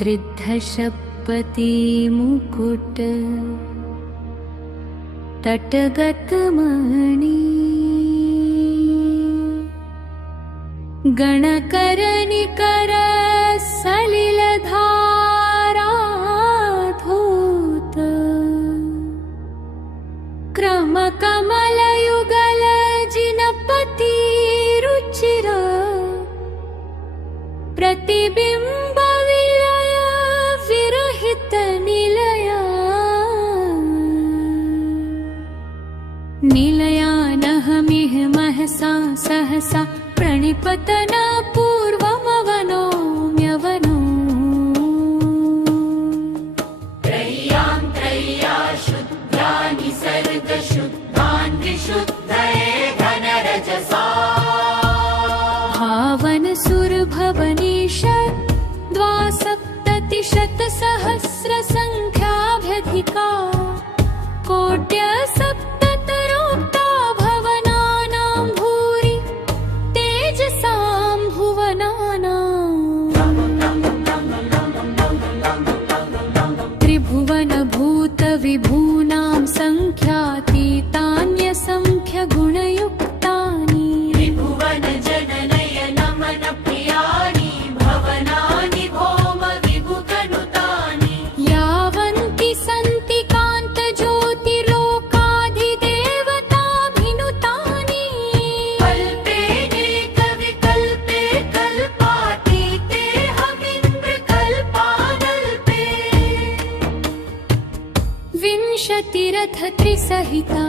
त्रिद्धशपति मुकुट तटगतमणि गणकरनिकर सलिलधाराधूत क्रमकमलयुगल जिनपति रुचिर प्रतिबिंब विलय विरहित निलया निलयानहमिह महसा सहसा प्रणिपतन पूर्वमवनोम्यवनो त्रय्यां त्रय्या शुद्ध्या निसर्गशुद्धान् विशुद्धये घनरजसा भावनसुरभवनीश द्वासप्ततिशतसहस्रसङ्ख्याभ्यधिका कोट्यसप्ततरोक्ता भवनानां भूरि तेजसां भुवनानां त्रिभुवनभूतविभूनां सङ्ख्यातीतान्यसङ्ख्यगुणयुक्तानि त्रिभुवन जननयनमन प्रियाणि भवनानि भौम विभुकनुतानि यावन्ति सन्ति कान्तज्योतिर्लोकाधिदेवताभिनुतानि कल्पेनेकविकल्पे कल्पातीते हविन्द्रकल्पानल्पे विंशतिरथत्रिसहिता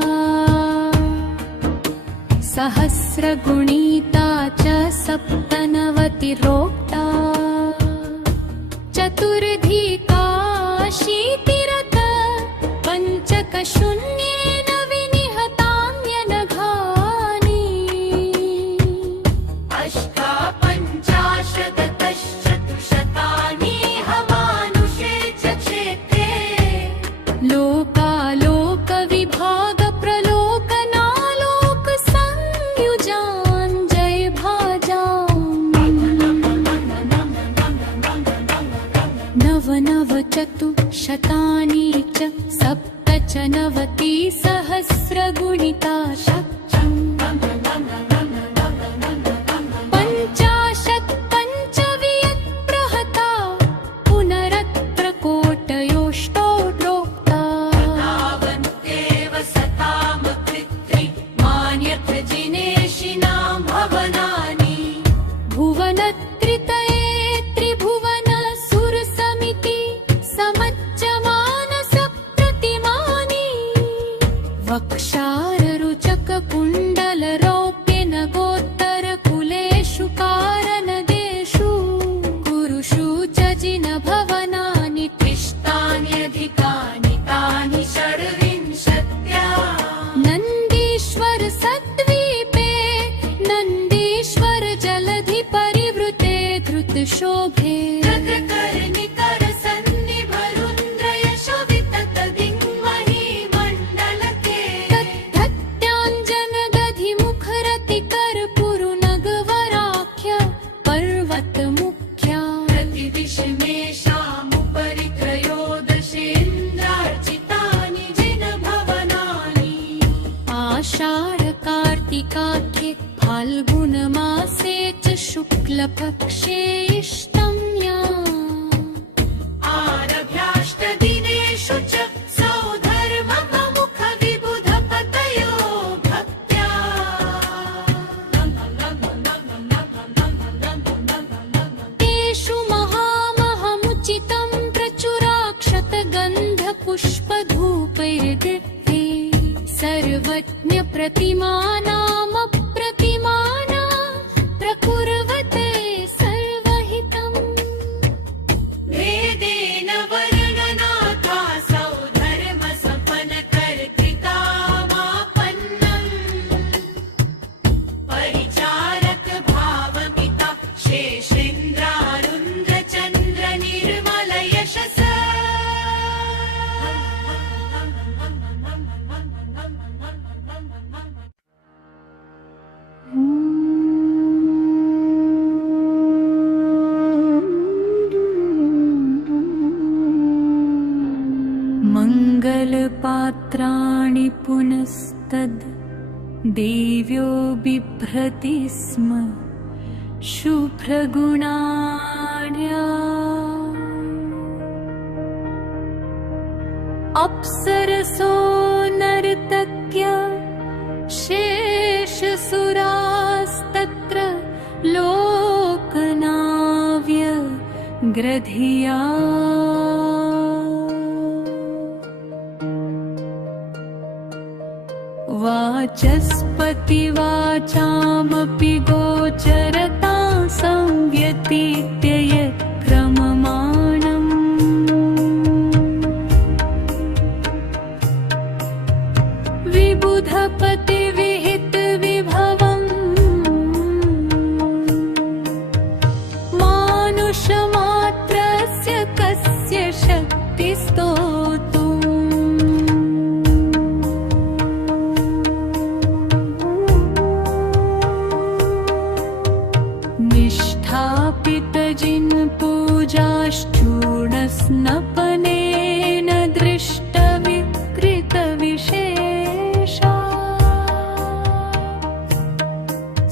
सहस्रगुणिता च सप्तनवतिरोक्ता चतुर्धिकाशीतिरथ पञ्चकशून्येन विनिहतान्यनघानि अष्टापञ्चाशदतश्चतुशतानि हमानुषे च क्षेत्रे लोकालोकविभागप्रलोकनालोक संयुजान् जय नवनवचतुश्शतानि च सप्त च नवति सहस्रगुणिता पञ्चाशत् पञ्चवियत्प्रहता पुनरत्र कोटयोष्टोक्ता तावन्तेव सतामकृत्रिमान्यथ जिनेशिनां भवनानि भुवनत्रितये त्रिभुवन सुरसमिति समच्चमानसप्रतिमानि वक्षाररुचककुण्डलरौप्यनगोत्तरकुलेषु कारणदेषु कुरुषु च जिनभवनानि त्रिष्टान्यधिकानि तानि षड्विंशत्या नन्दीश्वर सद्वीपे नन्दीश्वर जलधि परिवृते धृतशोभे रथकर्णिकर सन्निभरुन्द्रयशोभिततदिङ्महि मण्डलके तद्धत्याञ्जनदधिमुखरतिकर्पुरुनगवराख्य पर्वतमुख्या प्रतिदिशमेषामुपरि त्रयोदशेन्द्रार्चितानि जिनभवनानि आषाढकार्तिकाख्ये फाल्गुनमासे च शुक्लपक्षे इष्टम्या आरभ्याष्टदिनेषु च सौधर्मप्रमुखविबुधपतयो भक्त्या तेषु महामहमुचितं प्रचुराक्षतगन्धपुष्पधूपैर्दीप्ते सर्वज्ञप्रतिमानामप्रतिमाना प्रकुर्वते सर्वहितैषिणी मङ्गलपात्राणि पुनस्तद् देव्यो बिभ्रति स्म शुभ्रगुणाढ्या अप्सरसो नर्तक्या शेषसुरास्तत्र लोकनाव्यग्रधिया वाचस्पतिवाचामपि गोचरता संव्यतीत्य यत्क्रममाणम् विबुधपतिविहितविभवम् मानुषमात्रस्य कस्य शक्तिस्तोतुम् पूजाश्चूर्णस्नपनेन दृष्टविकृतविशेषा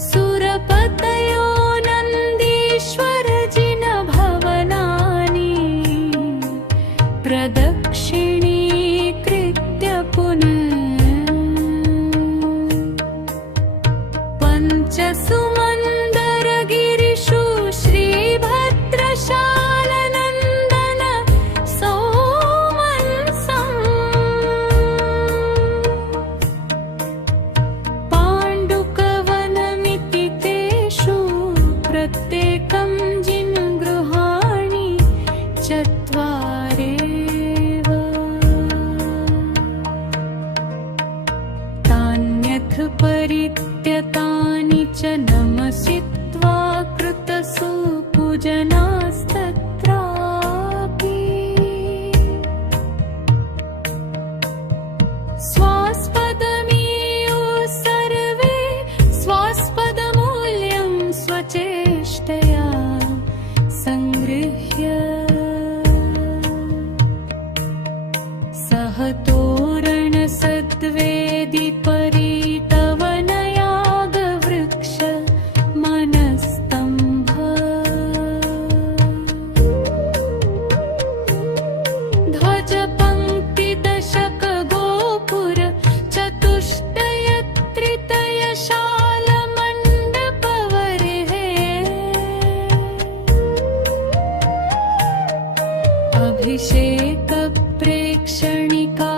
सुरपतयो नन्दीश्वरजिनभवनानि प्रदक्षिणीकृत्य पुनः पञ्चसुमन्दरगिरिषु श्रीभद्रशालनन्दन सौमनसम् पाण्डुकवनमिति तेषु प्रत्येकं जिनगृहाणि चत्वारेव तान्यथ परित्यक्तानि च नमसित्वा कृतसुपूजनास्तत्रापि स्वास्पदमीयुः सर्वे स्वास्पदमूल्यं स्वचेष्टया सङ्गृह्य सह तोरणसद्वेदिपरीतवनयागवृक्ष मनस्तम्भ ध्वजपङ्क्तिदशकगोपुर चतुष्टयत्रितयशालमण्डपवर्हे अभिषेकप्रेक्षणिका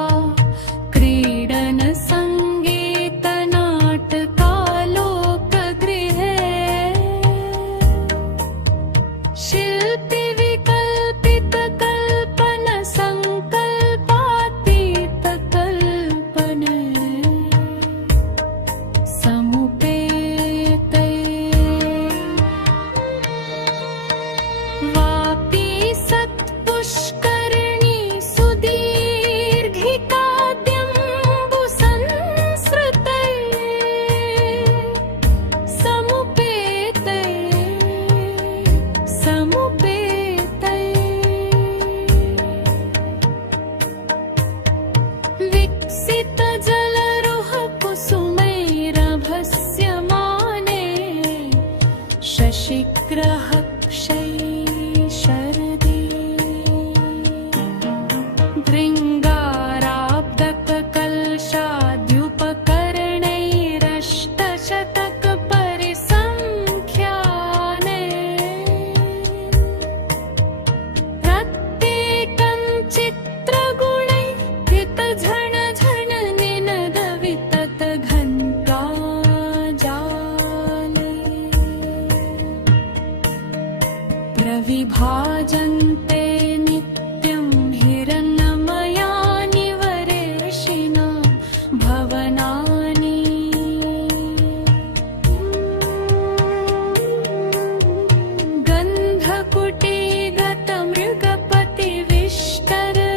क्रीडनसङ्गीतनाटकालोकगृहे शिल्पिविकल्पितकल्पनसङ्कल्पातीतकल्पने समुपेते वापि सत्पुष्करिणी सुदीर्घिकाद्यम्बुसंसृते समुपेते समुपेते विकसितजलरुहकुसुमैरभस्यमाने शशिग्रहक्षै शरदि भृङ्गाराब्दककलशाद्युपकरणैरष्टशतकपरिसङ्ख्याने प्रत्येकं चित्रगुणैर्हितझणझणनिनदविततघण्टाजाले प्रविभाजन्ते नित्यं हिरण्मयानि वरेशिना भवनानि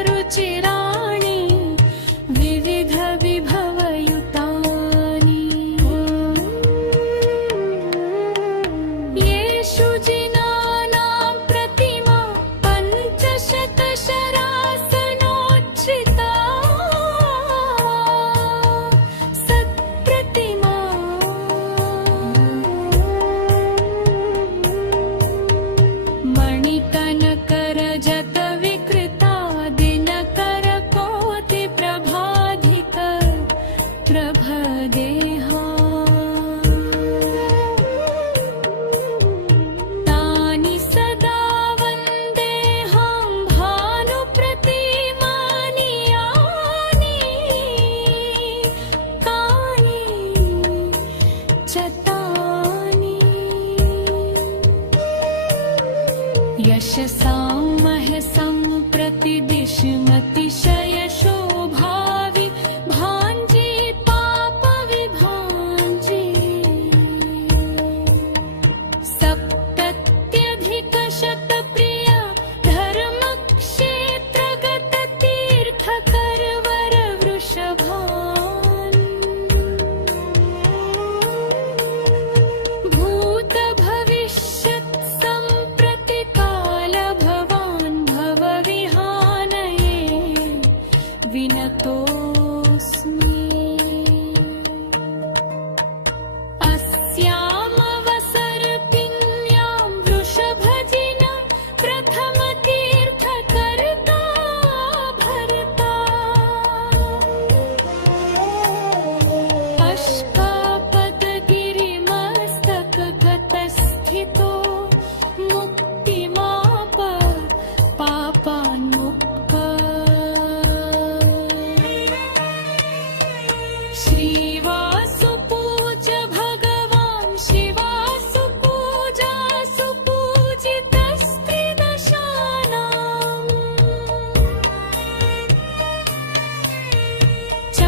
गन्धकुटीगतमृगपतिविष्टररुचिराणि विविधविभवयुतानि येषु जिनानां प्रतिमा कल्पान्मुक्ता श्रीवासुपूज भगवान् शिवासुपूजा सुपूजितस्त्रिदशानाम्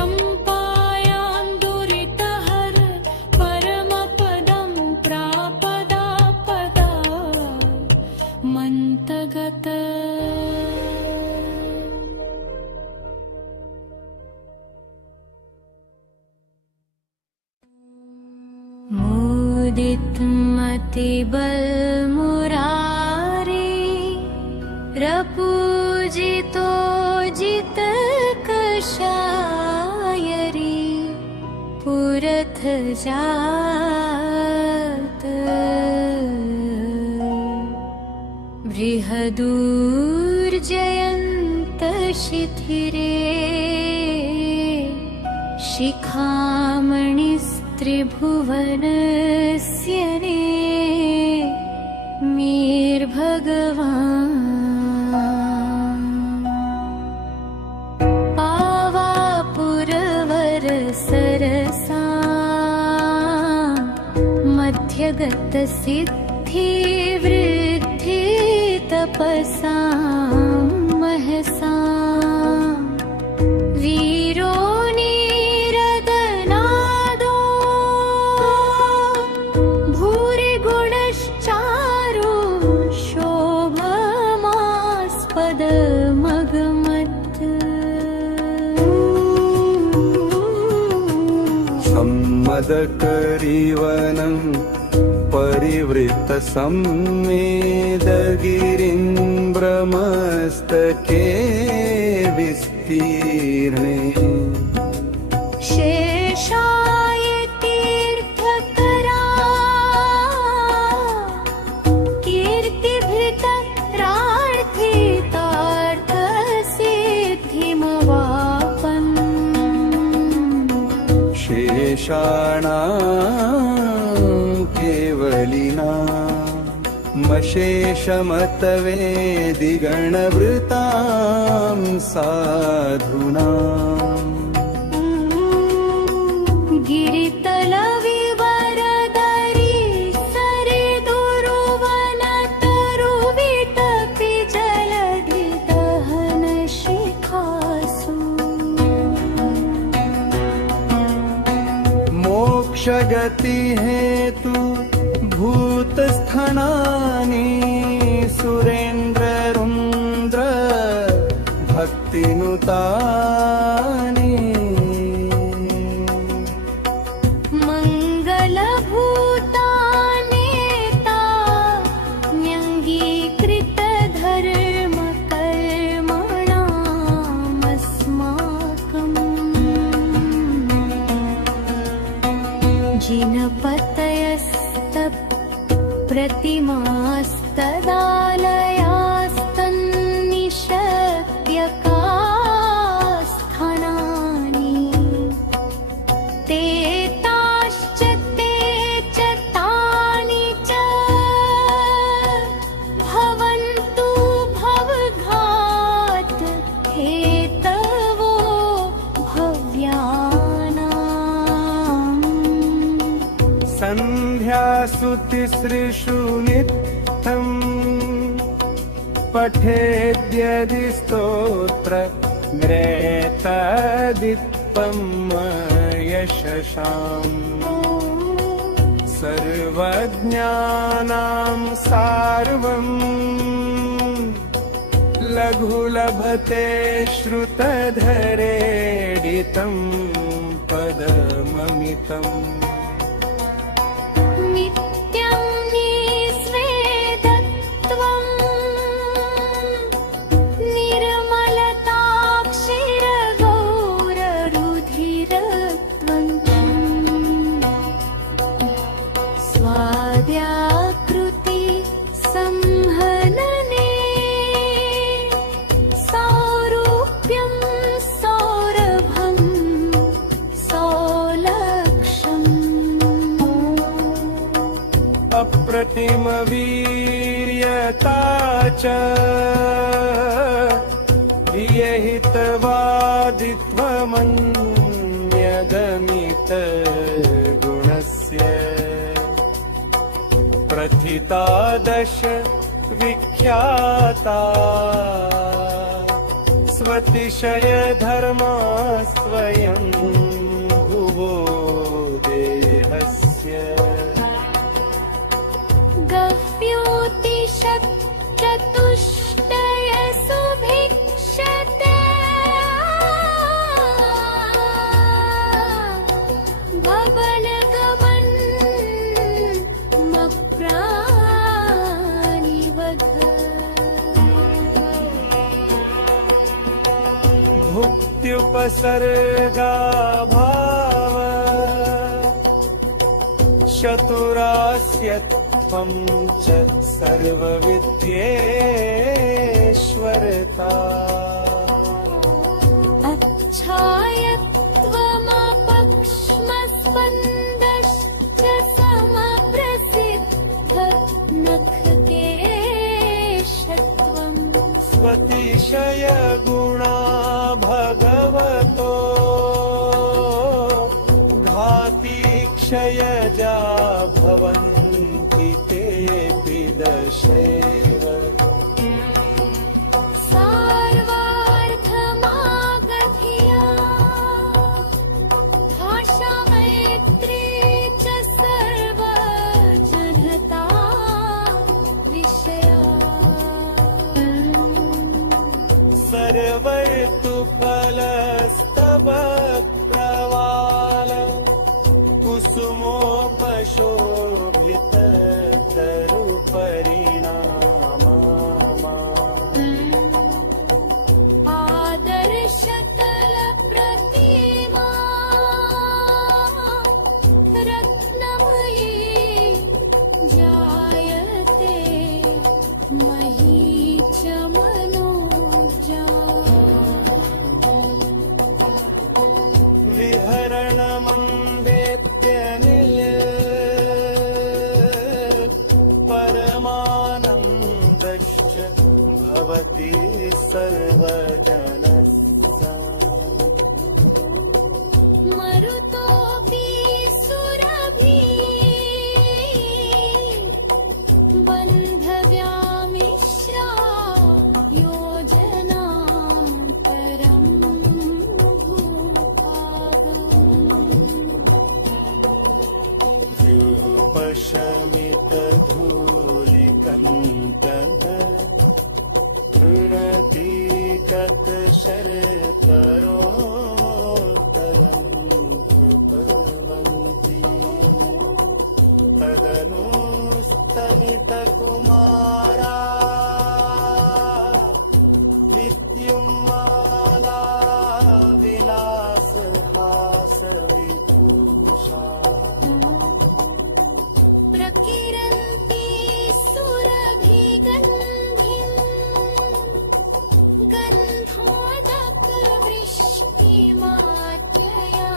चम्पायां दुरितहर परमपदं प्रापदापदा मन्तगत मुदित मतिबलमुरारी प्रपूजितो जितकषायरी पुरथ जात बृहदूर्जयन्त शिथिरे शिखामणिस्त्रिभुवनस्य ने मीर्भगवान् पावापुरवर सरसा मध्यगतसिद्धि वृद्धि तपसा महसा वीरो नीरदनादो भूरिगुणश्चारु शोभमास्पदमगमत् सम्मदकरीवनं परिवृतसंमेदगिरीन्द्रमस्तके विस्तीर्णे शेषाय तीर्थकरा कीर्तिभृतरार्थितार्थसिद्धिमवापन् शेषाणां केवलिना मशेषमतवेदिगणवृतां साधूना गिरितलविवरदरी सरिदुरुवनतरुविटपि जलधिदहनशिखासु मोक्षगति हेतु भूतस्थानानि सुरेन्द्ररुन्द्र भक्तिनुतानि मङ्गलभूतानेता न्यङ्गीकृतधर्मकर्मणामस्माकम् जिनपतयस्तप्रतिमास्तदालयास्तन्निशप्यकास्थानानि ते ताश्च ते च तानि च भवन्तु भवघात हेतवो भव्यानाम् सन्ध्यासु तिसृषु नित्यं पठेद्यदि स्तोत्र नृतदित्पं यशसाम् सर्वज्ञानां सार्वं लघु लभते श्रुतधरेडितं पदममितम् नित्यं निस्वेदत्वं निर्मलताक्षिरगौररुधिरत्वं स्वाद्याकृति संहनने सौरूप्यं सौरभं सौलक्षम् व्यहितवादित्वमन्यदमितगुणस्य प्रथिता दश विख्याता स्वतिशय धर्मा स्वयं भुवो देहस्य गव्योतिषच्चतुष्टय सुभिक्षते भवनगमन्मप्राणिवध भुक्त्युपसर्गाभाव चतुरास्य त्वं च सर्वविद्येश्वरता अच्छायत्वमपक्ष्मस्पन्दश्च समप्रसिद्ध नखकेशत्वम् स्वतिशय गुणा भगवतो घाति क्षयजा भवन्ति तेऽपि दशैव सार्वार्थमागधिया भाषामैत्री च सर्वजनता विषया सर्वैर्तु फलस्तव प्रवाल कुसुमोपशोभित तरुपरिणामा आदर्शतलप्रतिमा रत्नमयी जायते मही च मनोजा विहरणमन्वेत्यनिल परमानन्दश्च भवति सर्वजनस्य मरुतोऽपि सुरभिः बन्धव्यामिश्रा योजनान्तरं भूभागम् पशमितधूलिकन्तन तृणतीकतशरतरोत्तरन्ति तदनुस्तनितकुमारा विद्युन्माला विलासहासविभूषा प्रकिरन्ति सुरभिगन्धिम् गन्धोदकवृष्टिमात्यया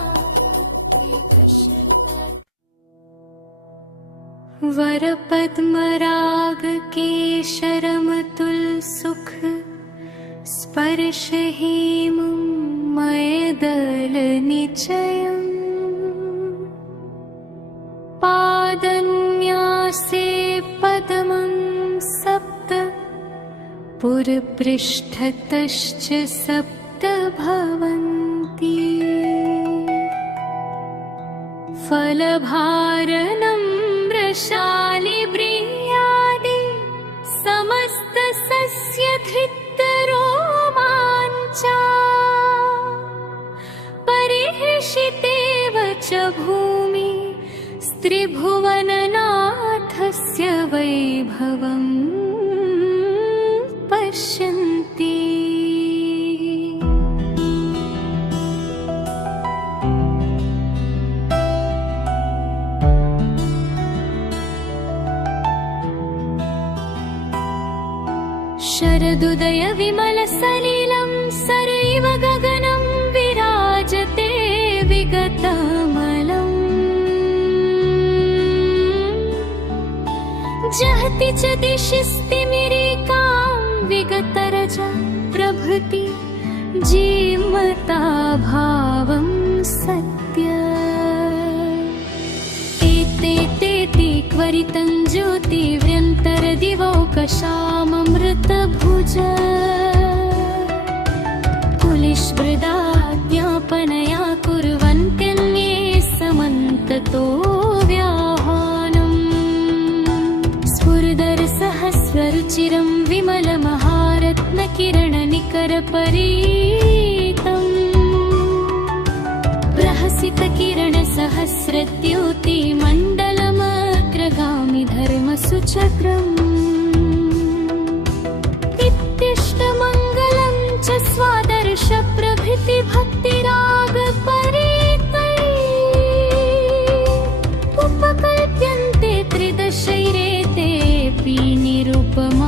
विकशत वरपद्मरागकेशरमतुलसुख स्पर्श हेमं मयदलनिचयम् पादन्यासे पद्मं सप्त पुरपृष्ठतश्च सप्त भवन्ति फलभारनम्रशालिब्रीयादि समस्तसस्यधृतरोमाञ्चा परिहर्षितेव च भूमि त्रिभुवननाथस्य वैभवं पश्यन्ति शरदुदय विमलसलिलं सरैव गगनं विराजते विगतमलम् जहति च दिशिस्तिमिरिकां विगतरजा प्रभृति जीवता भावं सत्य एते क्वरितं ज्योतिव्यन्तरदिवौकशाममृतभुज कुलिश्मृदा ज्ञापनया कुर्वन्त्यन्ये समन्ततो व्याहानम् स्फुरदरसहस्ररुचिरं विमलमहारत्नकिरणनिकरपरीतम् प्रहसितकिरणसहस्रद्योतिमण्डलमग्रगामि धर्मसुचक्रम् इत्तिष्टमङ्गलं च स्वादर्शप्रभृतिभक्तिरागपरीतैः उपकल्प्यन्ते त्रिदशैरेतेऽपि निरुपमातिशया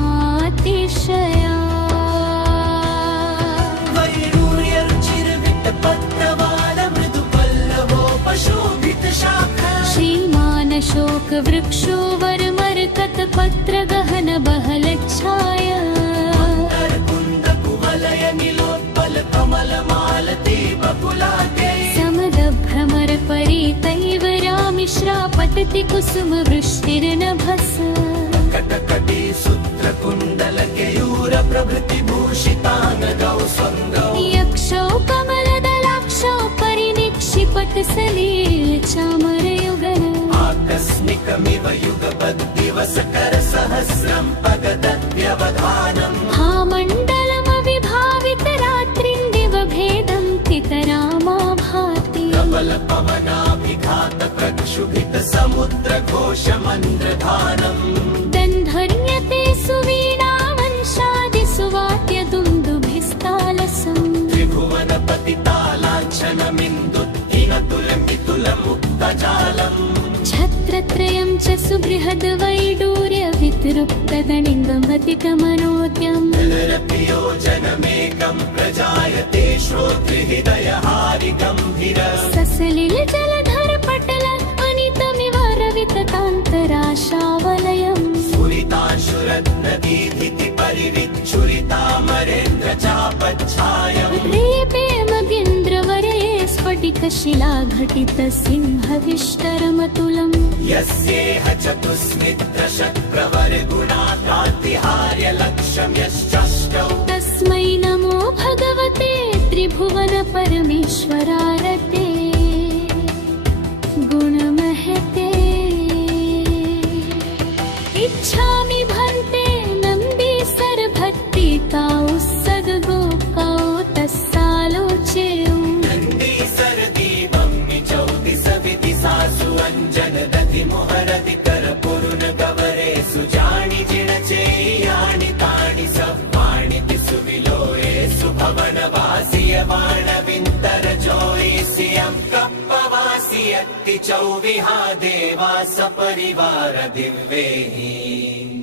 श्रीमानशोकवृक्षो वरमरकतपत्रगहन बहलच्छाय समदभ्रमरपरीतैव रामिश्रा पतति कुसुमवृष्टिर्नभस यक्षौ कमलदलाक्षौ परिनिक्षिपत सलीलचामरयुगल आकस्मिकमिव युगपद्दिवसकरसहस्रं पगदद्व्यवधानम् हामण्डलमविभावितरात्रिन्दिवभेदं तितरामा भाति प्रबलपवनाभिघातप्रक्षुभितसमुद्रघोषमन्द्रधानम् दन्धर्यते सुवीणावंशादिसुवाद्यदुन्दुभिस्तालसम् त्रिभुवनपतितालाञ्छनमिन्दुत्थिनतुलमुक्तजालम् छत्रत्रयं च सुबृहद्वैडूर्यवितृप्तदनिन्दमतिकमनोद्यम् जनमेकं प्रजायते श्रोतृहृदयहारिगम्भीर ससलिलजलधरपटल अनितमिव रविततान्तराशावलयम् स्फुरिताशुरत्नदीधितिपरिविच्छुरितामरेन्द्रचापच्छायम् प्रेपेमगेन्द्रवरे स्फटिकशिलाघटितसिंहविष्टरमतुलम् यस्येह चतुस्मित्रषट्प्रवरगुणाकान्तिहार्यलक्ष्यं तस्मै नमो भगवते त्रिभुवनपरमेश्वरारते गुणमहते इच्छामि भन्ते नन्दीसरभट्टिकाौ सद्गोपौ तस्सालोचेयौ नन्दीसरदीपं विचौदिसविदिसासु अञ्जनदधिमुहरति करपुरुनगवरे सुजाणि जिणचेयाणि तानि सव्वाणि दिसुविलोये सुभवनवासियवाणविन्तरजोयिसियं कप्पवासियत्ति चौविहा देवा सपरिवार दिव्यैः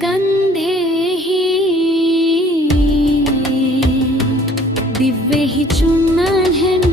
गन्धेहि दिव्यैः चुम्बन्हन्